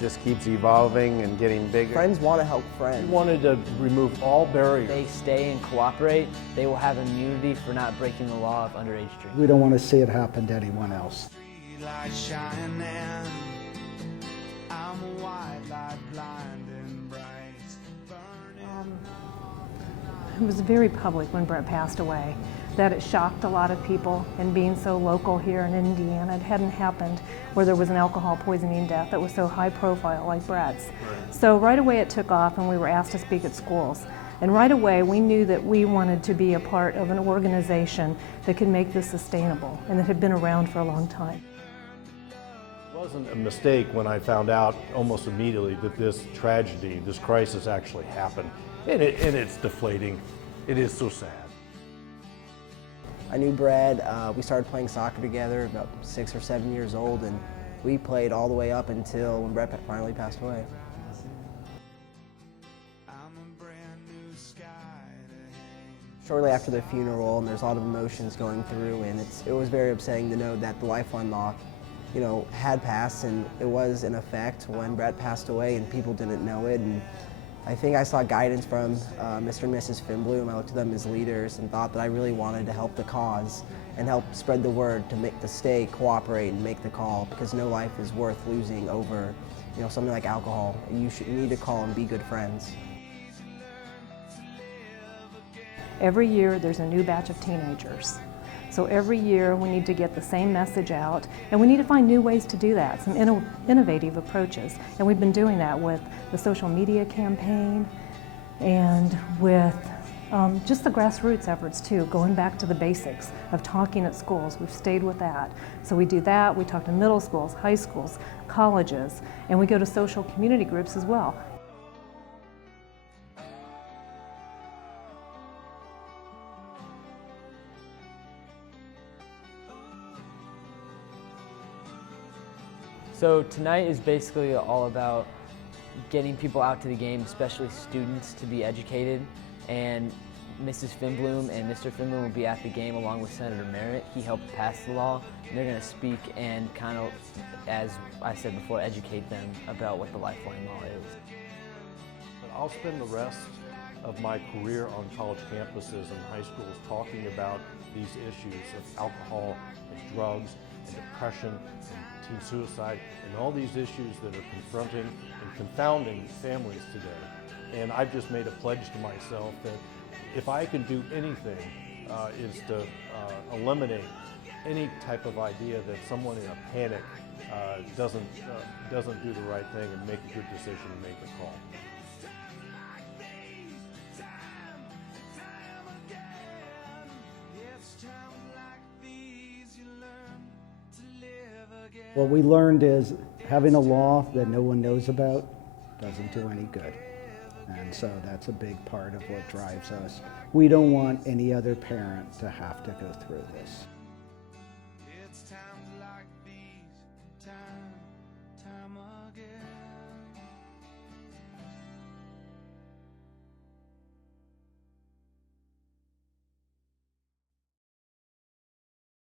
just keeps evolving and getting bigger. Friends want to help friends. We wanted to remove all barriers. If they stay and cooperate, they will have immunity for not breaking the law of underage drinking. We don't want to see it happen to anyone else. It was very public when Brett passed away, that it shocked a lot of people, and being so local here in Indiana, it hadn't happened where there was an alcohol poisoning death that was so high profile like Brett's. Right. So right away it took off and we were asked to speak at schools. And right away we knew that we wanted to be a part of an organization that could make this sustainable and that had been around for a long time. It wasn't a mistake when I found out almost immediately that this tragedy, this crisis actually happened. And it's deflating. It is so sad. I knew Brad. We started playing soccer together about 6 or 7 years old, and we played all the way up until when Brett finally passed away. Shortly after the funeral, and there's a lot of emotions going through, and it was very upsetting to know that the Lifeline Law, had passed, and it was in effect when Brett passed away, and people didn't know it. And I think I saw guidance from Mr. and Mrs. Finbloom. I looked to them as leaders and thought that I really wanted to help the cause and help spread the word to make the state cooperate and make the call, because no life is worth losing over something like alcohol. You need to call and be good friends. Every year there's a new batch of teenagers. So every year we need to get the same message out, and we need to find new ways to do that, some innovative approaches. And we've been doing that with the social media campaign and with just the grassroots efforts too, going back to the basics of talking at schools. We've stayed with that. So we do that, we talk to middle schools, high schools, colleges, and we go to social community groups as well. So tonight is basically all about getting people out to the game, especially students, to be educated. And Mrs. Finbloom and Mr. Finbloom will be at the game along with Senator Merritt. He helped pass the law. And they're going to speak and kind of, as I said before, educate them about what the Lifeline Law is. But I'll spend the rest of my career on college campuses and high schools talking about these issues of alcohol and drugs and depression and teen suicide and all these issues that are confronting and confounding families today. And I've just made a pledge to myself that if I can do anything is to eliminate any type of idea that someone in a panic doesn't do the right thing and make a good decision and make the call. What we learned is having a law that no one knows about doesn't do any good. And so that's a big part of what drives us. We don't want any other parent to have to go through this.